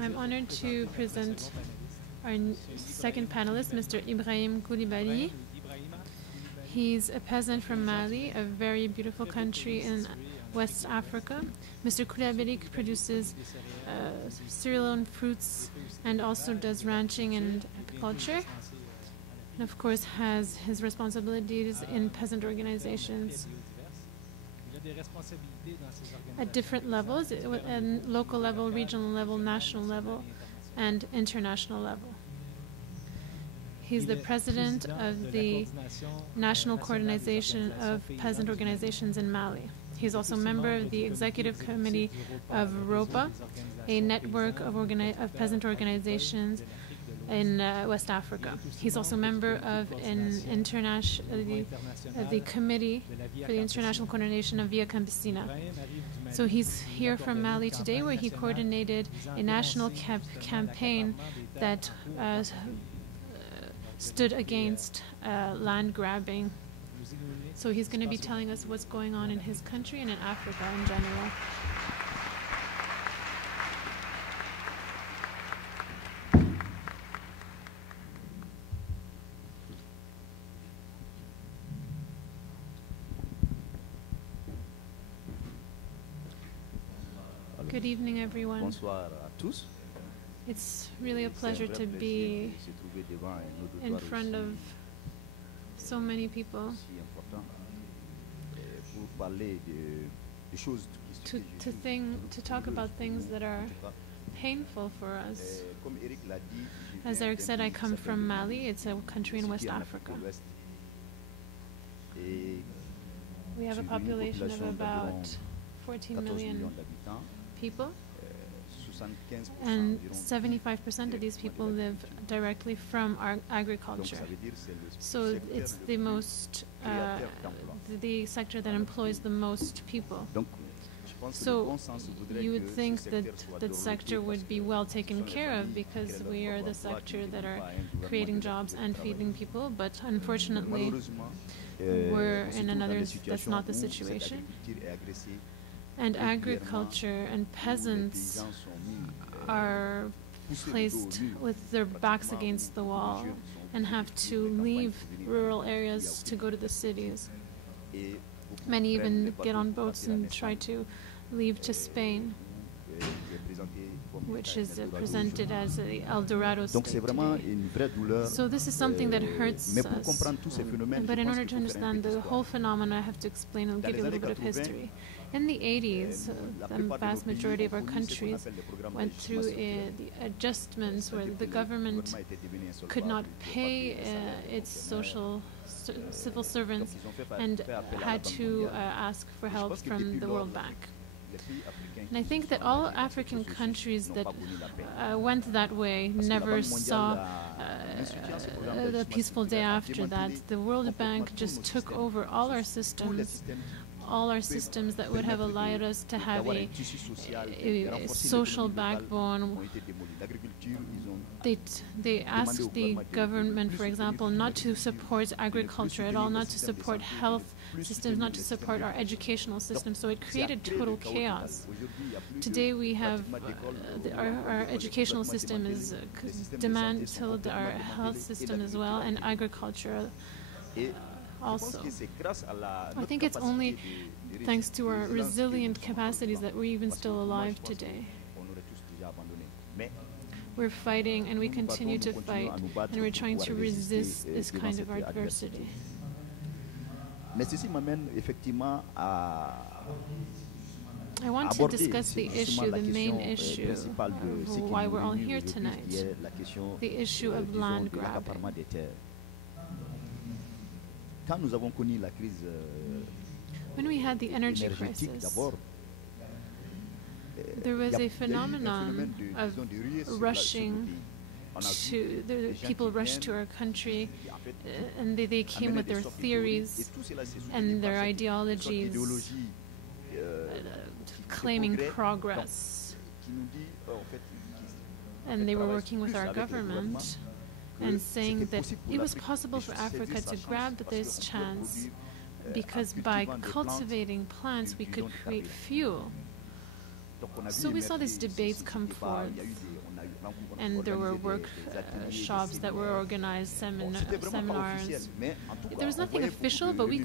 I'm honored to present our second panelist, Mr. Ibrahim Coulibaly. He's a peasant from Mali, a very beautiful country in West Africa. Mr. Coulibaly produces cereal and fruits and also does ranching and apiculture. And of course has his responsibilities in peasant organizations at different levels, at local level, regional level, national level, and international level. He's the president of the National Coordination of Peasant Organizations in Mali. He's also a member of the Executive Committee of ROPA, a network of peasant organizations in West Africa. He's also a member of the Committee for the International Coordination of Via Campesina. So he's here from Mali today, where he coordinated a national campaign that stood against land grabbing. So he's going to be telling us what's going on in his country and in Africa in general. Good evening, everyone. Bonsoir à tous. It's really a pleasure to be in front of so many people to talk about things that are painful for us. As Eric said, I come from Mali. It's a country in West Africa. We have a population of about 14 million people, and 75% of these people live directly from our agriculture. So it's the most, the sector that employs the most people. So you would think that that sector would be well taken care of because we are the sector that are creating jobs and feeding people, but unfortunately we're in another, that's not the situation. And agriculture and peasants are placed with their backs against the wall and have to leave rural areas to go to the cities. Many even get on boats and try to leave to Spain, which is presented as the El Dorado state today. So this is something that hurts us. But in order to understand the whole phenomenon, I have to explain and give you a little bit of history. In the 80s, the vast majority of our countries went through the adjustments where the government could not pay its civil servants and had to ask for help from the World Bank. And I think that all African countries that went that way never saw the peaceful day after that. The World Bank just took over all our systems that would have allowed us to have a social backbone. They asked the government, for example, not to support agriculture at all, not to support health systems, not to support our educational system. So it created total chaos. Today we have our educational system is dismantled, our health system as well, and agriculture also. I think it's only thanks to our resilient capacities that we're even still alive today. We're fighting and we continue to fight, and we're trying to resist this kind of adversity. I want to discuss the issue, the main issue of why we're all here tonight, the issue of land grabbing. When we had the energy crisis, there was a phenomenon of rushing to, people rushed to our country, and they came with their theories and their ideologies, claiming progress. And they were working with our government and saying that it was possible for Africa to grab this chance because by cultivating plants we could create fuel. So we saw these debates come forth, and there were workshops that were organized, seminars. There was nothing official, but we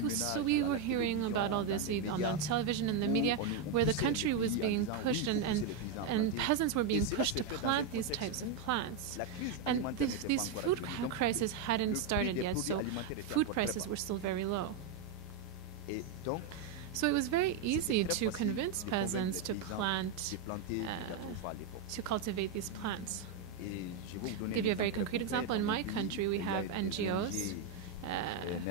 were hearing about all this on television and the media, where the country was being pushed and peasants were being pushed to plant these types of plants. And these food crises hadn't started yet, so food prices were still very low. So it was very easy to convince peasants to cultivate these plants. I'll give you a very concrete example. In my country, we have NGOs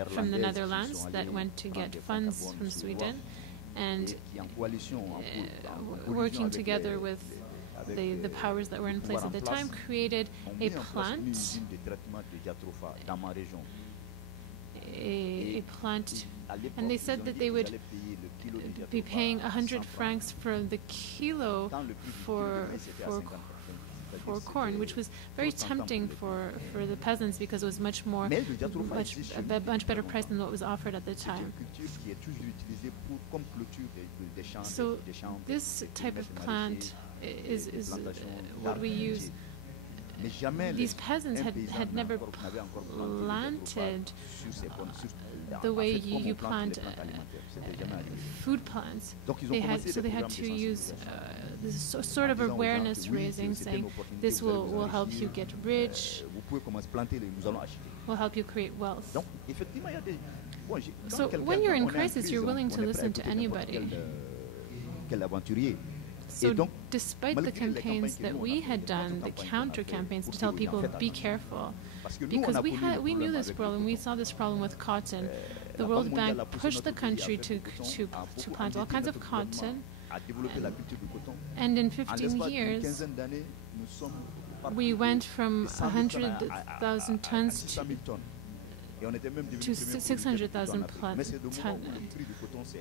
from the Netherlands that went to get funds from Sweden, and working together with the powers that were in place at the time, created a plant, and they said that they would be paying 100 francs for the kilo for corn, which was very tempting for the peasants because it was much better price than what was offered at the time. So this type of plant is what we use. These peasants had never planted the way you plant food plants. They had to use this sort of awareness raising, saying this will help you get rich, will help you create wealth. So when you're in crisis, you're willing to listen to anybody. So despite the campaigns that we had done, the counter campaigns to tell people be careful, because we knew this problem, we saw this problem with cotton. The World Bank pushed the country to plant all kinds of cotton, and in 15 years we went from 100,000 tons to 600,000 tons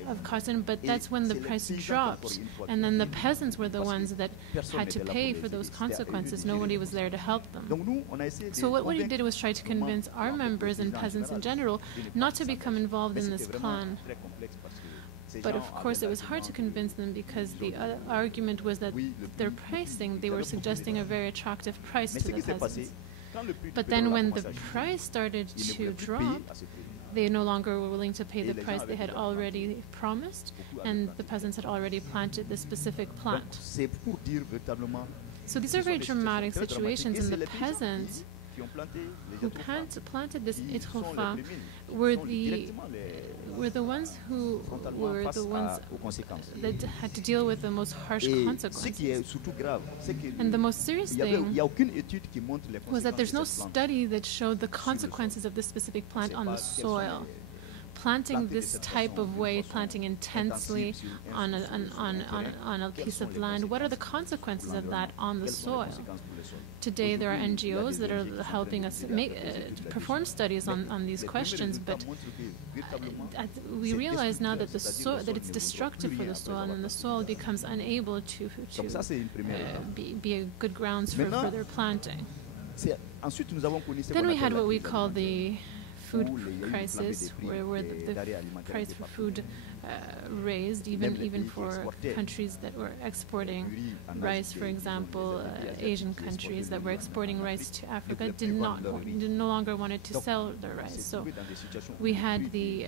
of cotton, but that's when the price dropped, and then the peasants were the ones that had to pay for those consequences. Nobody was there to help them. So what we did was try to convince our members and peasants in general not to become involved in this plan. But of course it was hard to convince them because the argument was that their pricing, they were suggesting a very attractive price to the peasants. But then when the price started to drop, they no longer were willing to pay the price they had already promised, and the peasants had already planted this specific plant. So these are very dramatic situations, and the peasants who planted this étrophin were the ones that had to deal with the most harsh consequences. And the most serious thing was that there's no study that showed the consequences of this specific plant on the soil. Planting this type of way, planting intensely on a piece of land, what are the consequences of that on the soil? Today there are NGOs that are helping us perform studies on these questions, but we realize now that that it's destructive for the soil, and then the soil becomes unable to be a good grounds for further planting. Then we had what we call the food crisis, where the price for food raised, even for countries that were exporting rice, for example, Asian countries that were exporting rice to Africa no longer wanted to sell their rice. So we had the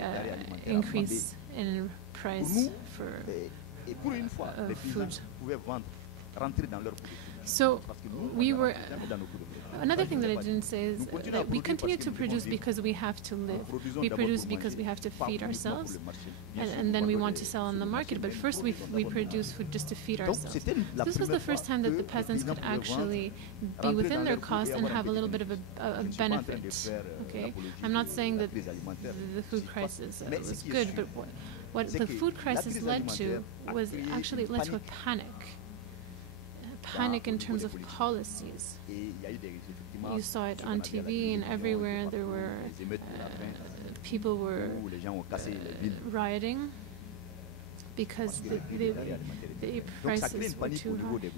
increase in price for food. So we were. Another thing that I didn't say is that we continue to produce because we have to live. We produce because we have to feed ourselves, and then we want to sell on the market. But first we produce food just to feed ourselves. So this was the first time that the peasants could actually be within their cost and have a little bit of a benefit. Okay, I'm not saying that the food crisis was good, but what the food crisis led to was actually led to a panic in terms of policies. You saw it on TV and everywhere. There were people were rioting because the prices were too high.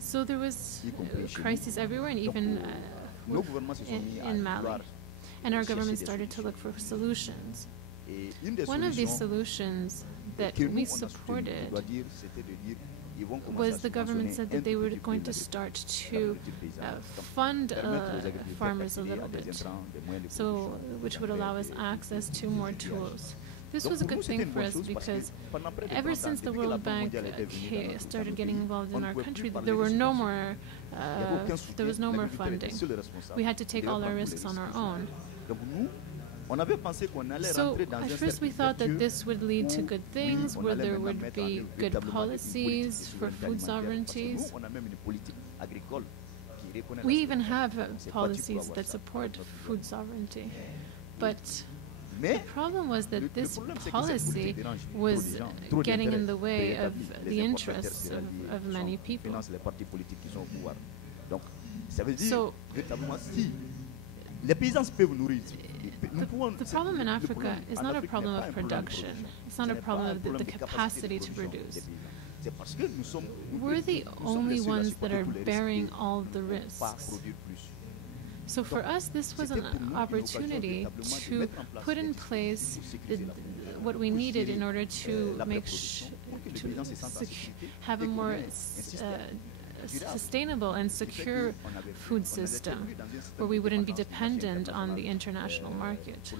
So there was crises everywhere, and even in Mali. And our government started to look for solutions. One of these solutions that we supported was the government said that they were going to start to fund farmers a little bit, so which would allow us access to more tools. This was a good thing for us because ever since the World Bank started getting involved in our country, there was no more funding. We had to take all our risks on our own. So at first we thought that this would lead to good things, where there would be good policies for food sovereignties. We even have policies that support food sovereignty. But the problem was that this policy was getting in the way of the interests of many people. So the problem in Africa is not a problem of production. It's not a problem of the capacity to produce. We're the only ones that are bearing all the risks. So for us, this was an opportunity to put in place what we needed in order to have a more sustainable and secure food system where we wouldn't be dependent on the international market.